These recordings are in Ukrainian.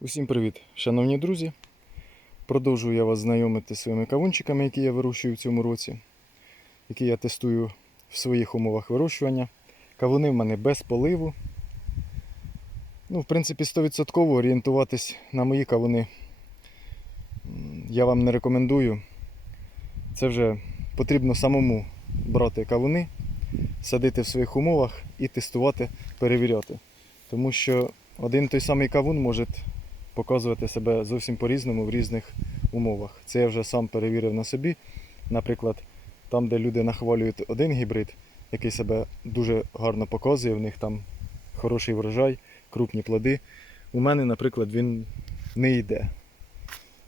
Усім привіт, шановні друзі. Продовжую я вас знайомити зі своїми кавунчиками, які я вирощую в цьому році, які я тестую в своїх умовах вирощування. Кавуни в мене без поливу. Ну, в принципі, 100% орієнтуватись на мої кавуни я вам не рекомендую. Це вже потрібно самому брати кавуни, садити в своїх умовах і тестувати, перевіряти. Тому що один той самий кавун може показувати себе зовсім по-різному в різних умовах. Це я вже сам перевірив на собі. Наприклад, там, де люди нахвалюють один гібрид, який себе дуже гарно показує, в них там хороший врожай, крупні плоди. У мене, наприклад, він не йде.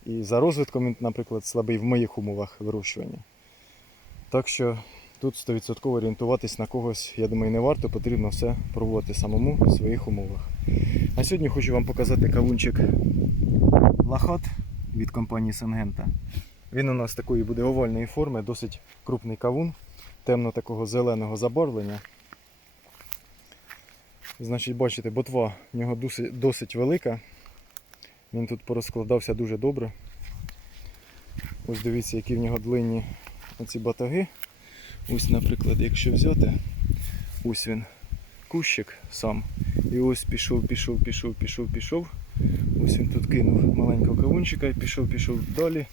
І за розвитком він, наприклад, слабий в моїх умовах вирощування. Так що тут 100% орієнтуватись на когось, я думаю, не варто, потрібно все пробувати самому в своїх умовах. А сьогодні хочу вам показати кавунчик Лахат від компанії Сангента. Він у нас такої буде овальної форми, досить крупний кавун, темно такого зеленого забарвлення. Значить, бачите, ботва в нього досить, досить велика. Він тут порозкладався дуже добре. Ось дивіться, які в нього длинні оці батаги. Ось, наприклад, якщо взяти, ось він, кущик сам. І ось пішов, пішов, пішов, пішов, пішов. Ось він тут кинув маленького кавунчика і пішов, пішов далі.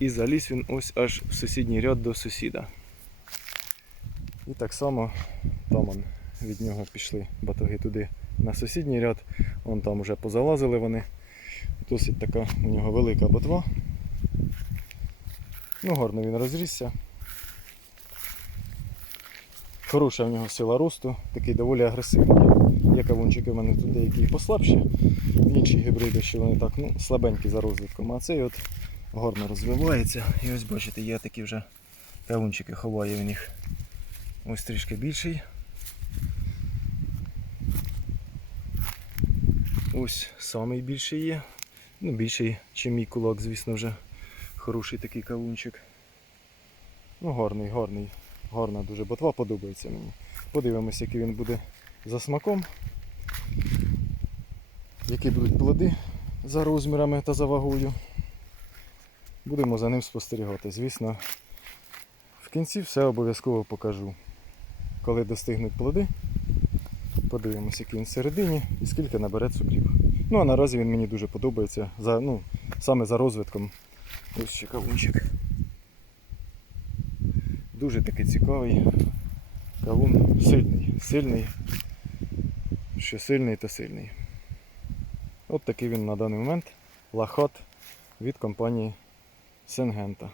І заліз він ось аж в сусідній ряд до сусіда. І так само там он, від нього пішли батоги туди на сусідній ряд. Вон там вже позалазили вони. Досить така у нього велика ботва. Ну, гарно він розрісся. Хороша в нього сила росту, такий доволі агресивний. Є кавунчики в мене тут деякі послабші, інші гібриди, що вони так ну, слабенькі за розвитком. А цей от гарно розвивається. І ось бачите, є такі вже кавунчики, ховає в них ось трішки більший. Ось самий більший є. Ну, більший, ніж мій кулак, звісно, вже хороший такий кавунчик. Ну, гарний, гарний. Гарна дуже ботва подобається мені. Подивимось, який він буде за смаком. Які будуть плоди за розмірами та за вагою. Будемо за ним спостерігати. Звісно, в кінці все обов'язково покажу. Коли достигнуть плоди, подивимось, який він всередині і скільки набере цукрів. Ну а наразі він мені дуже подобається за, ну, саме за розвитком. Ось ще кавунчик. Дуже такий цікавий. Кавун сильний, сильний. Що сильний, то сильний. От такий він на даний момент лахат від компанії Сенгента.